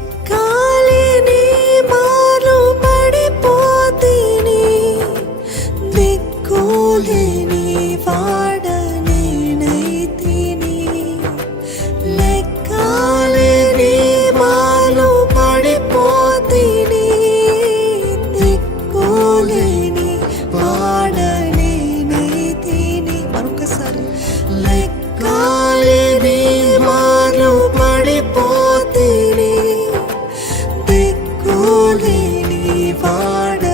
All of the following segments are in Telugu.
లెక్కాలేని మార్లు పడిపోతిని, దిక్కులేని వాడనేనైతిని. లెక్కాలేని మార్లు పడిపోతిని, దిక్కులేని వాడనేనైతిని. మరొకసారి లెక్కాలేని మార్లు పడిపోతిని, దిక్కులేని వాడనేనైతిని.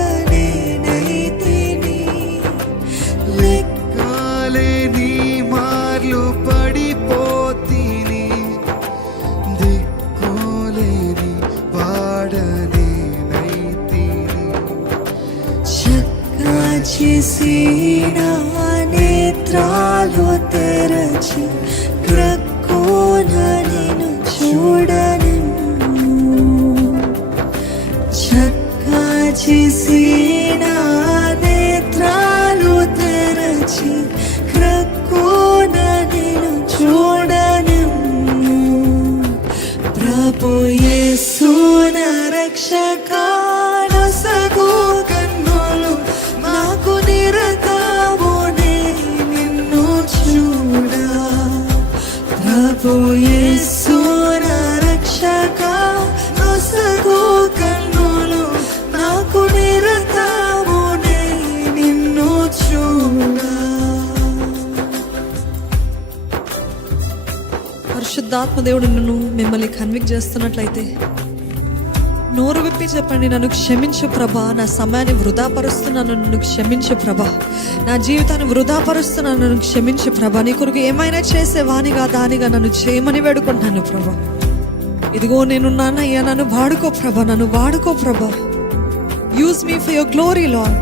లెక్కాలేని మార్లు పడిపోతిని, దిక్కులేని వాడనేనైతిని. చక్కగా చేసిన నేత్రాలు తెరచి క్రక్కున నిన్ను చూడనిమ్ము. చక్కగా చేసిన నేత్రాలు తెరచి క్రక్కున నిన్ను చూడనిమ్ము. ప్రభు యేసు నా రక్షక, నొసగు కన్నులు నాకు నిరతమునే నిన్ను చూడ. ప్రభు యేసు నా రక్షక, నొసగు కన్నులు నాకు నిరతమునే నిన్ను చూడ. పరిశుద్ధాత్మ దేవుడు నన్ను మిమ్మల్ని కన్విక్ట్ చేస్తున్నట్లయితే నోరు విప్పి చెప్పండి, నన్ను క్షమించు ప్రభా, నా సమయాన్ని వృధాపరుస్తున్నాను, నన్ను క్షమించు ప్రభా, నా జీవితాన్ని వృధాపరుస్తున్నాను, నన్ను క్షమించు ప్రభా. నీ కొరకు ఏమైనా చేసే వానిగా దానిగా నన్ను చేయమని వేడుకుంటాను ప్రభా. ఇదిగో నేనున్నానయ్యా, నన్ను వాడుకో ప్రభా, నన్ను వాడుకో ప్రభా. Use me for your glory lord.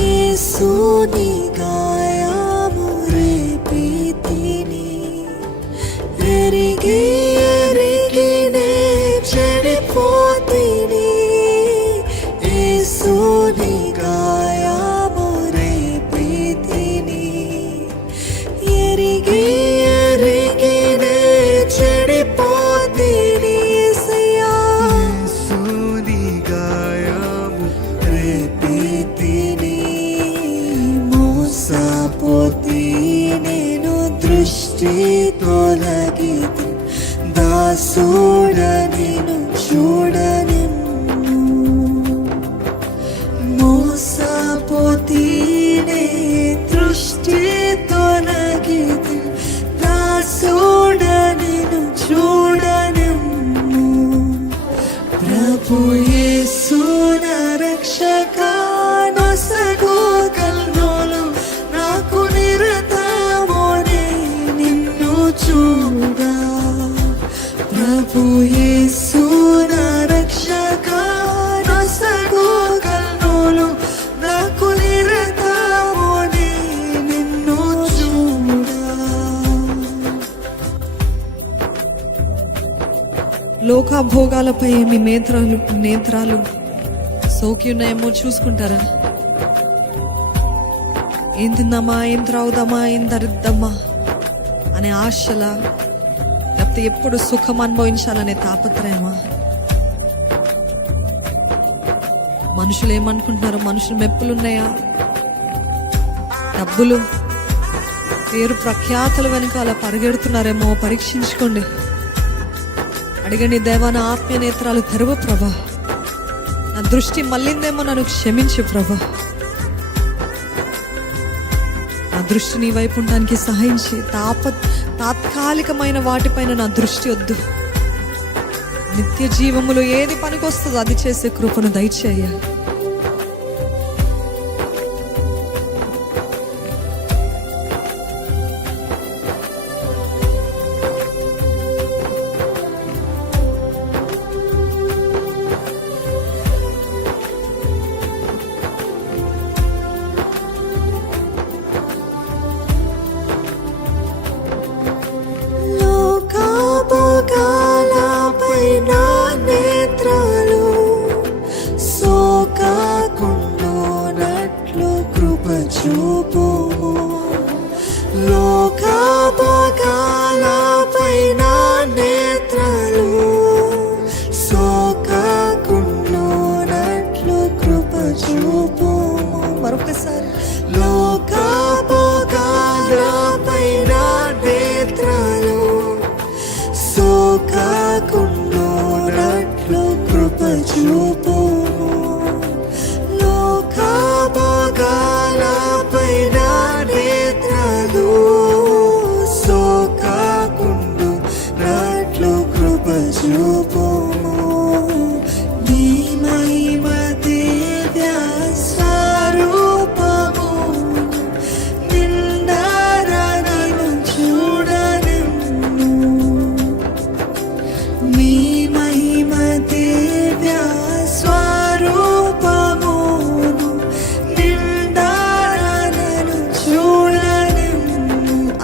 యేసుని గాయము రేపితిని, ఎరిగి ఎరిగినే చెడిపోతిని. యేసుని గాయము రేపితిని, ఎరిగి ఎరిగినే చెడిపోతిని. యేసుని గాయము రేపితిని, మోసపోతి నేను దృష్టి తొలగితి, దాసుడ నిన్ను చూడనిమ్ము. మోసపోతి నే దృష్టి తొలగితి, దాసుడ నిన్ను చూడనిమ్ము. ప్రభు యేసు నా రక్షక, నొసగు కన్నులు నాకు నిరతమునే నిన్ను చూడ. ప్రభు యేసు నా రక్షక, నొసగు కన్నులు నాకు నిరతమునే నిన్ను చూడ. లోకభోగాలపై మీ నేత్రాలు సోకి ఉన్నాయేమో చూసుకుంటారా? ఏం తిందామా, ఏం త్రాగుదామా, ఏం ధరిద్దామా అనే ఆశలా, లేకపోతే ఎప్పుడు సుఖం అనుభవించాలనే తాపత్రయమా? మనుషులు ఏమనుకుంటున్నారు? మనుషులు మెప్పులున్నాయా? డబ్బులు, పేరు ప్రఖ్యాతుల వెనకాల పరిగెడుతున్నారేమో పరీక్షించుకోండి. అడిగండి, దేవా నా ఆత్మీయ నేత్రాలు తెరువు ప్రభా, నా దృష్టి మళ్ళిందేమో, నన్ను క్షమించు ప్రభా. నా దృష్టి నీ వైపు ఉండడానికి సహాయించి, తాత్కాలికమైన వాటిపైన నా దృష్టి వద్దు. నిత్య జీవములో ఏది పనికొస్తుందో అది చేసే కృపను దయచేయ. చూపుము లోకాపగాలపై నా నేత్రాలు సోకకుండునట్లు కృప చూపుము. మరొకసారి లోకాపగాలపై నా నేత్రాలు సోకకుండునట్లు కృప చూపుము లోకాపగాలపై నా నేత్రాలు సోకకుండునట్లు కృప చూపుము. నీ మహిమ దివ్య స్వరూపము నిండారా నన్ను చూడనిమ్ము. మీ మహిమ దివ్య స్వరూపమును నిండారా నన్ను చూడనిమ్ము.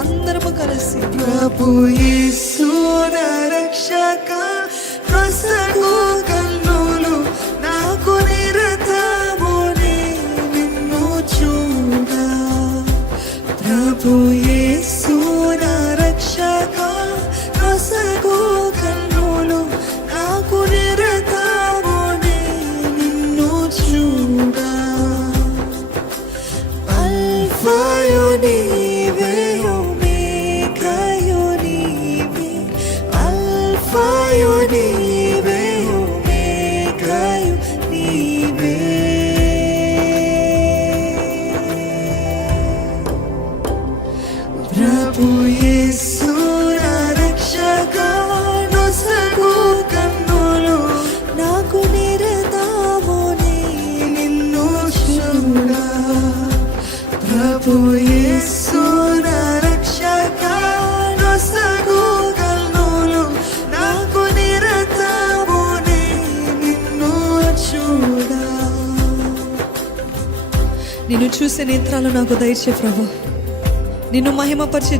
అందరము కలిసి ప్రభు యేసు నా రక్షక హస్తము కన్నులు నాకు నిరతమునే నిన్ను చూడ. ప్రభు యేసు నా రక్షక హస్తము కన్నులు నాకు నిరతమునే నిన్ను చూడ. అల్ఫాయు నీవే ఒమేగాయు నీవే అల్ఫాయు నీవే ఒమేగాయు నీవే. ప్రభు యేసు నా రక్షక నొసగు కన్నులు నాకు నిరతమునే నిన్ను చూడ. ప్రభు యేసు నా రక్షక నొసగు కన్నులు నాకు నిరతమునే నిన్ను చూడ. నిన్ను చూసే నేత్రాలు నాకు దయచే ప్రభు. నిన్ను మహిమపరిచే